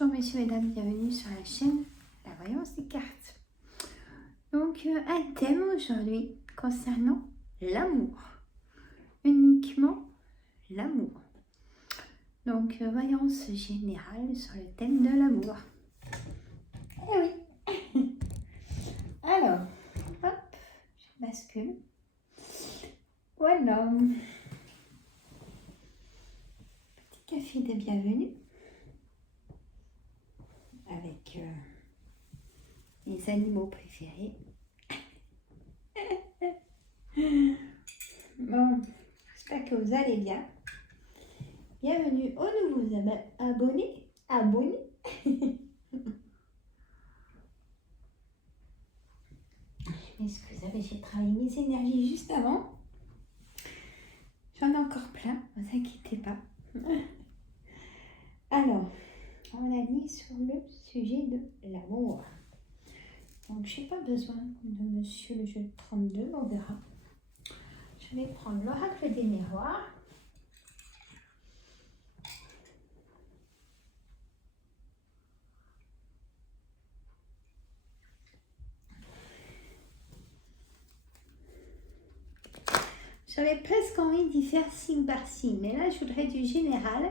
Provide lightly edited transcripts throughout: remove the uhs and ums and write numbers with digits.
Bonjour messieurs et mesdames, bienvenue sur la chaîne La Voyance des Cartes. Donc un thème aujourd'hui concernant l'amour, uniquement l'amour. Donc voyance générale sur le thème de l'amour. Eh oui. Alors, hop, je bascule. Voilà. Petit café de bienvenue. Avec mes animaux préférés. Bon, j'espère que vous allez bien. Bienvenue aux nouveaux abonnés. Je m'excuse, j'ai travaillé mes énergies juste avant. J'en ai encore plein, ne vous inquiétez pas. Alors, on a dit sur le sujet de l'amour. Donc, je n'ai pas besoin de monsieur le jeu 32, on verra. Je vais prendre l'oracle des miroirs. J'avais presque envie d'y faire signe par signe, mais là, je voudrais du général.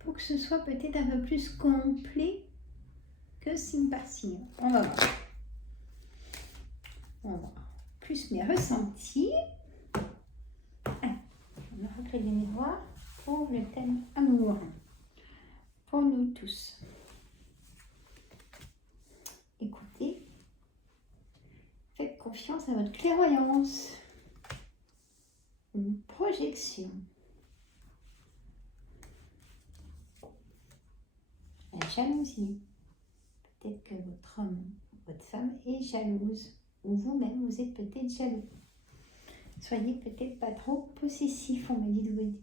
Pour que ce soit peut-être un peu plus complet que signe par signe. On va voir. On va voir. Plus mes ressentis. On a recréé des miroirs pour le thème amour. Pour nous tous. Écoutez. Faites confiance à votre clairvoyance. Une projection. La jalousie. Peut-être que votre homme, votre femme est jalouse. Ou vous-même, vous êtes peut-être jaloux. Soyez peut-être pas trop possessif, on me dit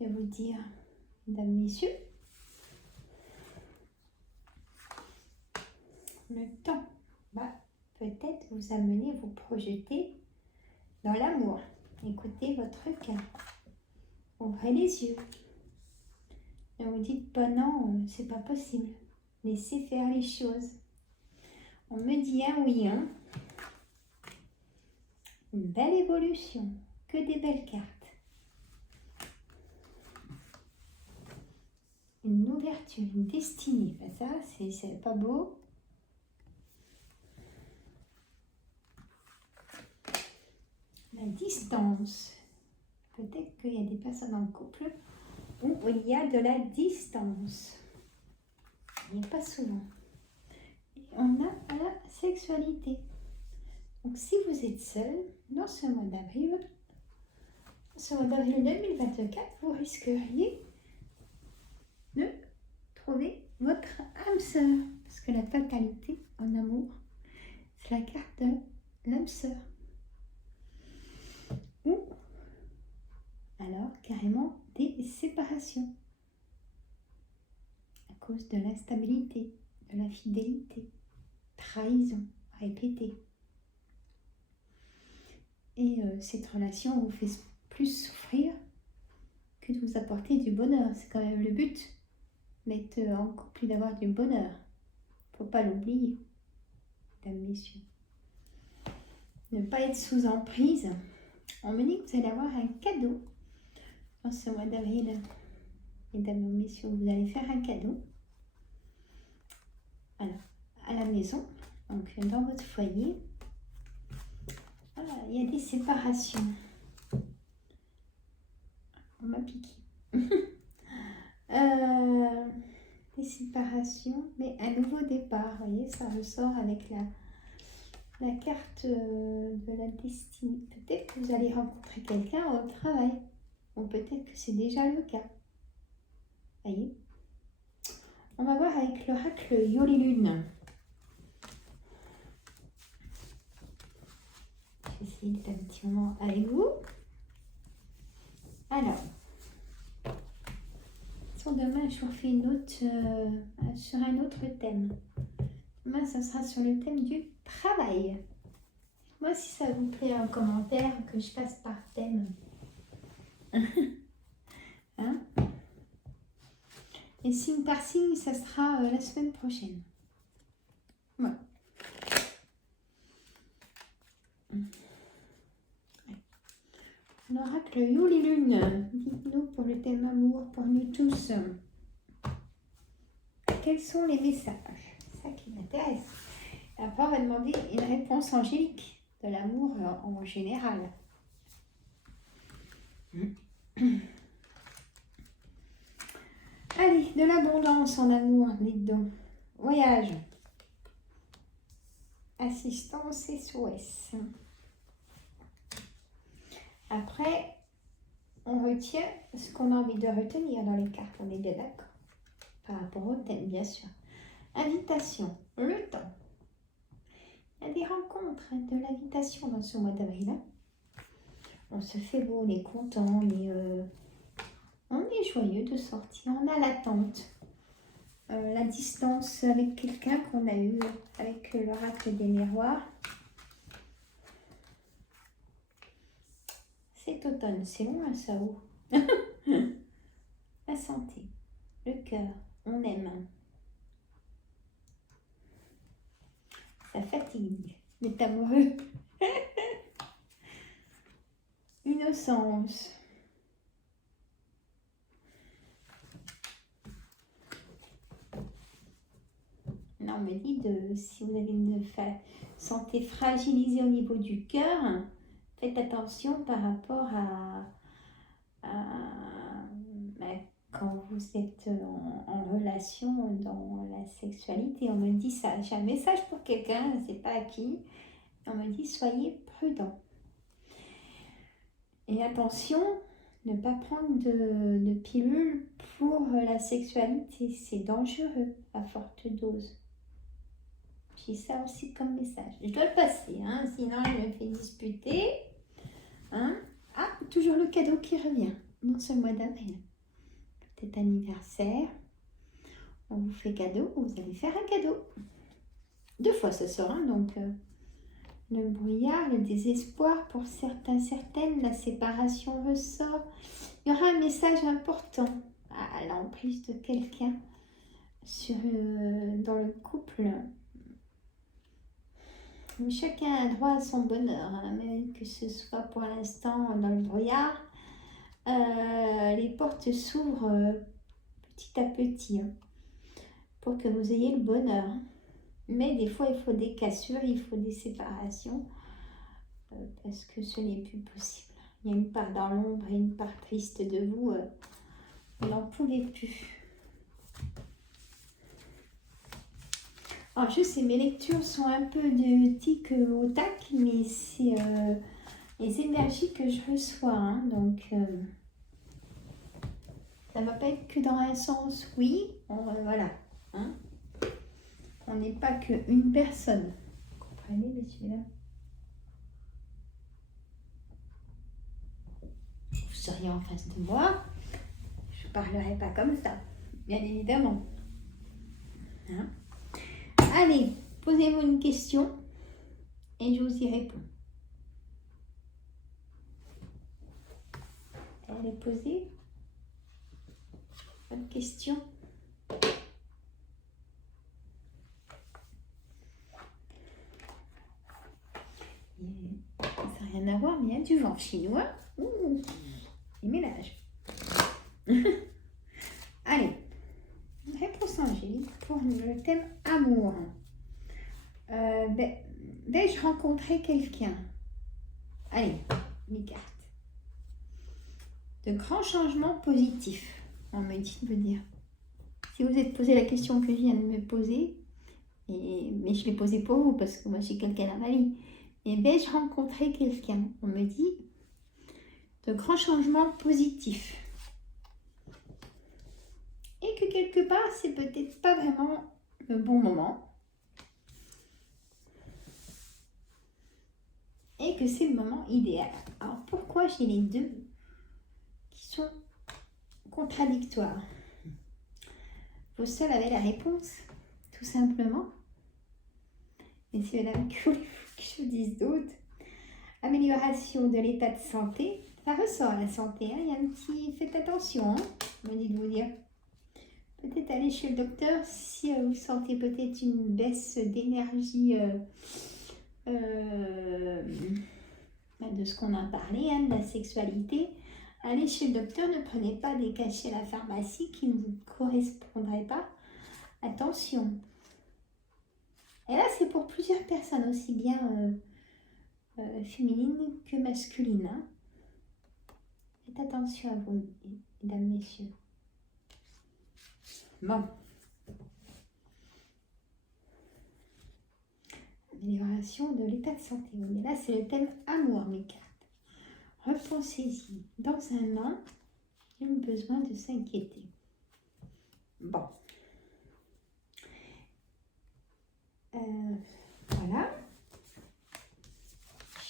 de vous dire, mesdames, messieurs. Le temps va peut-être vous amener, vous projeter dans l'amour. Écoutez votre cœur. Ouvrez les yeux. Ne vous dites pas non, c'est pas possible. Laissez faire les choses. On me dit un oui, hein. Une belle évolution. Que des belles cartes. Une ouverture, une destinée. Ben ça, c'est pas beau. La distance. Peut-être qu'il y a des personnes en couple où il y a de la distance. Mais pas souvent. Et on a la sexualité. Donc si vous êtes seul, dans ce mois d'avril 2024, vous risqueriez de trouver votre âme sœur. Parce que la fatalité en amour, c'est la carte de l'âme sœur. Ou alors carrément des séparations à cause de l'instabilité, de l'infidélité, trahison répétée. Et cette relation vous fait plus souffrir que de vous apporter du bonheur. C'est quand même le but, d'être en couple et d'avoir du bonheur. Faut pas l'oublier, mesdames, messieurs. Ne pas être sous emprise. On me dit que vous allez avoir un cadeau dans ce mois d'avril. Mesdames et messieurs, vous allez faire un cadeau. Alors, à la maison, donc dans votre foyer. Voilà, il y a des séparations. On m'a piqué. Des séparations, mais un nouveau départ. Vous voyez, ça ressort avec la carte de la destinée. Peut-être que vous allez rencontrer quelqu'un au travail. Ou peut-être que c'est déjà le cas. Voyez. On va voir avec l'oracle Yoli Lune. Je vais essayer d'être un petit moment avec vous. Alors, demain je vous fais une autre sur un autre thème. Demain, ça sera sur le thème du travail. Moi, si ça vous plaît en commentaire, que je passe par thème. Hein? Et signe par signe, ça sera la semaine prochaine. Voilà. L'oracle Yule et Lune, dites-nous pour le thème amour, pour nous tous. Quels sont les messages? C'est ça qui m'intéresse. Après, on va demander une réponse angélique de l'amour en général. Allez, de l'abondance en amour, dites donc. Voyage. Assistance SOS. Après, on retient ce qu'on a envie de retenir dans les cartes, on est bien d'accord. Par rapport au thème, bien sûr. Invitation, le temps. Il y a des rencontres, de l'invitation dans ce mois d'avril. On se fait beau, on est content, on est joyeux de sortir, on a l'attente. La distance avec quelqu'un qu'on a eu avec l'oracle des miroirs. C'est automne, c'est loin ça où? La santé, le cœur, on aime. Ça fatigue d'être amoureux. Innocence. Là, on me dit si vous avez une santé fragilisée au niveau du cœur, faites attention par rapport à quand vous êtes en relation dans la sexualité. On me dit ça. J'ai un message pour quelqu'un, je ne sais pas à qui. On me dit soyez prudent. Et attention, ne pas prendre de pilules pour la sexualité. C'est dangereux à forte dose. J'ai ça aussi comme message. Je dois le passer, hein, sinon il me fait disputer. Hein. Ah, toujours le cadeau qui revient dans ce mois d'avril. Peut-être anniversaire. On vous fait cadeau, vous allez faire un cadeau. 2 fois ce soir, hein, donc le brouillard, le désespoir pour certains, certaines, la séparation ressort. Il y aura un message important à l'emprise de quelqu'un dans le couple. Mais chacun a droit à son bonheur, hein, même que ce soit pour l'instant dans le brouillard. Les portes s'ouvrent petit à petit, hein, pour que vous ayez le bonheur. Mais des fois, il faut des cassures, il faut des séparations, parce que ce n'est plus possible. Il y a une part dans l'ombre et une part triste de vous. Vous n'en pouvez plus. Alors, je sais, mes lectures sont un peu de tic au tac, mais c'est les énergies que je reçois. Hein, donc, ça ne va pas être que dans un sens, oui, voilà. Hein. On n'est pas qu'une personne. Vous comprenez, messieurs, là? Vous seriez en face de moi, je ne parlerai pas comme ça, bien évidemment. Hein? Allez, posez-vous une question et je vous y réponds. Elle est posée. Bonne question. Ça n'a rien à voir, mais il y a du vent chinois. Ouh, les ménages. Allez, réponse angélique pour le thème amour. Vais-je rencontrer quelqu'un? Allez, mes cartes. De grands changements positifs, on me dit de dire. Si vous êtes posé la question que je viens de me poser, mais je l'ai posée pour vous parce que moi j'ai quelqu'un dans ma vie. Et vais-je rencontrer quelqu'un? On me dit de grands changements positifs. Et que quelque part, c'est peut-être pas vraiment le bon moment. Et que c'est le moment idéal. Alors pourquoi j'ai les deux qui sont contradictoires? Vous seul avez la réponse, tout simplement. Messieurs, dames, que voulez-vous que je vous dise d'autre? Amélioration de l'état de santé, Ça ressort la santé, hein. Il y a un petit... Faites attention, hein, me dites-vous dire. Peut-être aller chez le docteur si vous sentez peut-être une baisse d'énergie de ce qu'on a parlé, hein, de la sexualité. Allez chez le docteur, ne prenez pas des cachets à la pharmacie qui ne vous correspondraient pas. Attention. Et là, c'est pour plusieurs personnes, aussi bien féminines que masculines. Hein. Faites attention à vous, mesdames, messieurs. Bon. Amélioration de l'état de santé. Mais là, c'est le thème amour, mes cartes. Repensez-y. Dans un an, il y a besoin de s'inquiéter. Bon. Voilà.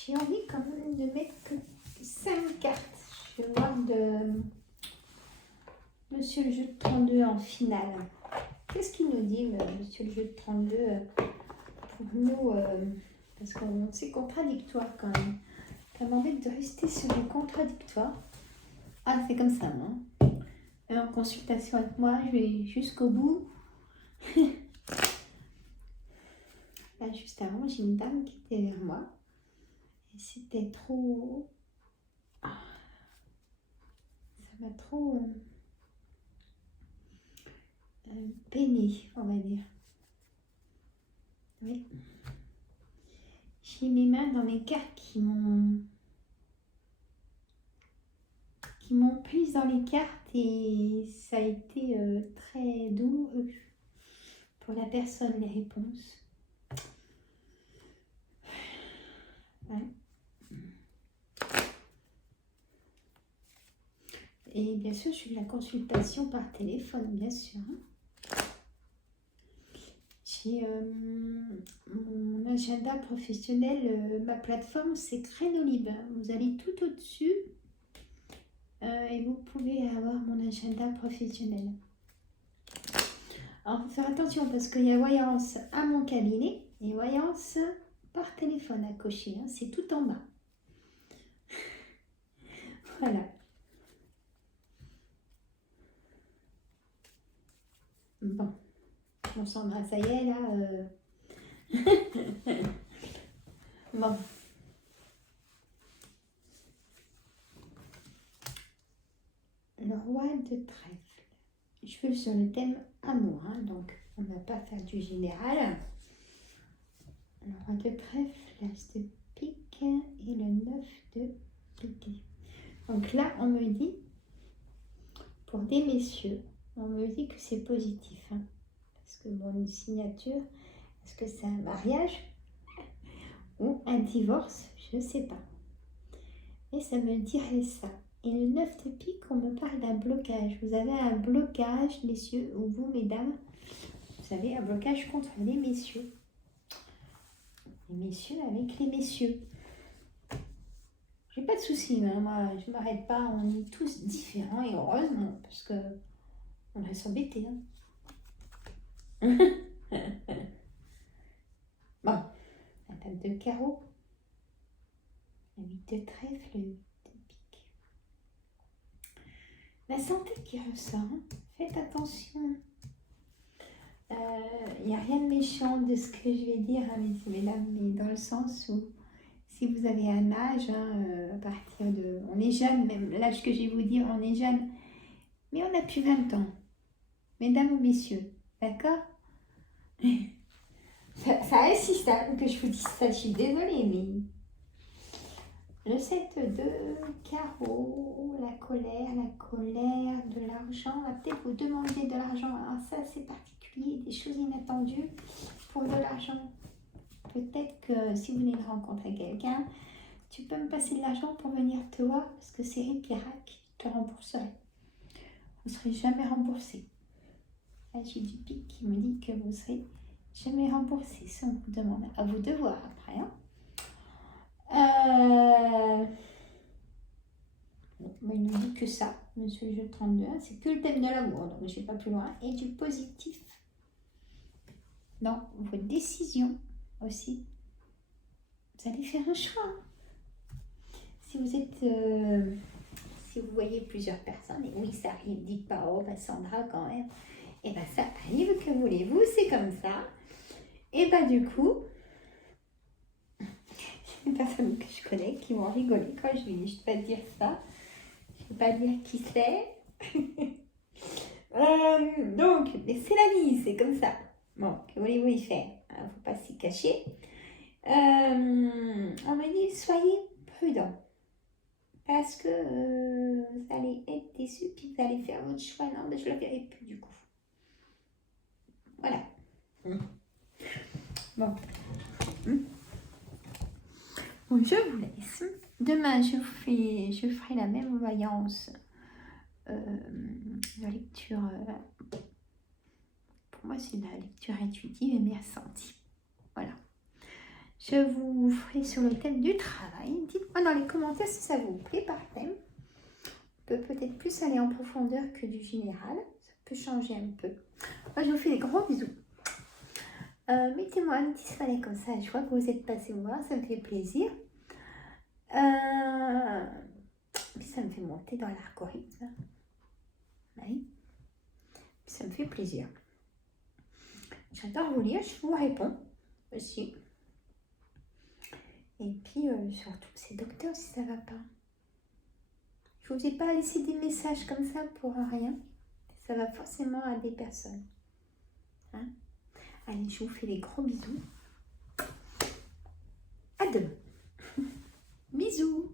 J'ai envie quand même de mettre que 5 cartes. Je vais voir de Monsieur le jeu de 32 en finale. Qu'est-ce qu'il nous dit, Monsieur le jeu de 32, pour nous, parce qu'on c'est contradictoire quand même. J'ai envie de rester sur les contradictoires. Ah, c'est comme ça, non? En consultation avec moi, je vais jusqu'au bout. Là, juste avant, j'ai une dame qui était vers moi. Et c'était trop... Ah, ça m'a trop peiné, on va dire. Oui. J'ai mes mains dans mes cartes qui m'ont prise dans les cartes et ça a été très douloureux pour la personne, les réponses. Ouais. Et bien sûr, je fais de la consultation par téléphone, bien sûr. J'ai mon agenda professionnel, ma plateforme, c'est Crénolib. Vous allez tout au-dessus et vous pouvez avoir mon agenda professionnel. Alors, il faut faire attention parce qu'il y a voyance à mon cabinet et voyance par téléphone à cocher. Hein, c'est tout en bas. Voilà. Bon. On s'embrasse, ça y est, là. Bon. Le roi de trèfle. Je fais sur le thème amour, hein, donc on ne va pas faire du général. Le roi de trèfle, l'as de pique et le 9 de pique. Donc là, on me dit, pour des messieurs, on me dit que c'est positif. Hein, parce que mon signature, est-ce que c'est un mariage ou un divorce? Je ne sais pas. Et ça me dirait ça. Et le 9 de pique, on me parle d'un blocage. Vous avez un blocage, messieurs, ou vous, mesdames, vous avez un blocage contre les messieurs. Les messieurs avec les messieurs. J'ai pas de soucis, hein. Moi, je m'arrête pas. On est tous différents et heureusement, parce que on va s'embêter. Hein. Bon, la table de carreau, le 8 de trèfle, le 8 de pique. La santé qui ressort, hein. Faites attention. Il n'y a rien de méchant de ce que je vais dire, hein, mesdames, mais dans le sens où si vous avez un âge, hein, à partir de... On est jeune, même l'âge que je vais vous dire, on est jeune, mais on n'a plus 20 ans. Mesdames ou messieurs, d'accord? Ça insiste, hein, que je vous dise ça, je suis désolée, mais... Le 7 de carreau, la colère, de l'argent. On va peut-être vous demander de l'argent. Alors ça, c'est particulier, des choses inattendues pour de l'argent. Peut-être que si vous venez de rencontrer quelqu'un, tu peux me passer de l'argent pour venir te voir parce que c'est Ripirac qui te rembourserait. Vous ne serez jamais remboursé. Là, j'ai du pic qui me dit que vous ne serez jamais remboursé. Ça, on vous demande à vous de voir après. Hein. Bon, il ne dit que ça, monsieur le jeu de 32, c'est que le thème de l'amour, donc je ne vais pas plus loin, et du positif dans vos décisions aussi. Vous allez faire un choix. Si vous êtes, si vous voyez plusieurs personnes, et oui, ça arrive, dites pas, oh, bah, Sandra, quand même. Et ben ça arrive, que voulez-vous, c'est comme ça. Et ben du coup, les personnes que je connais qui vont rigoler quand je lui dis, je vais pas dire ça. Je vais pas dire qui c'est. Donc, mais c'est la vie, c'est comme ça. Bon, que voulez-vous y faire? Il ne faut pas s'y cacher. On m'a dit, soyez prudents. Parce que vous allez être déçus, puis vous allez faire votre choix. Non, mais je ne le verrai plus du coup. Voilà. Bon. Bon, je vous laisse. Demain, je ferai la même voyance de lecture. Pour moi, c'est de la lecture intuitive et bien ressentie. Voilà. Je vous ferai sur le thème du travail. Dites-moi dans les commentaires si ça vous plaît par thème. On peut peut-être plus aller en profondeur que du général. Ça peut changer un peu. Moi, je vous fais des gros bisous. Mettez-moi un petit smiley comme ça. Je vois que vous êtes passé voir. Ça me fait plaisir. Puis ça me fait monter dans l'algorithme. Oui. Puis ça me fait plaisir. J'adore vous lire. Je vous réponds aussi. Et puis, surtout, c'est docteur si ça va pas. Je vous ai pas laissé des messages comme ça pour rien. Ça va forcément à des personnes. Hein? Allez, je vous fais des gros bisous. À demain. Bisous.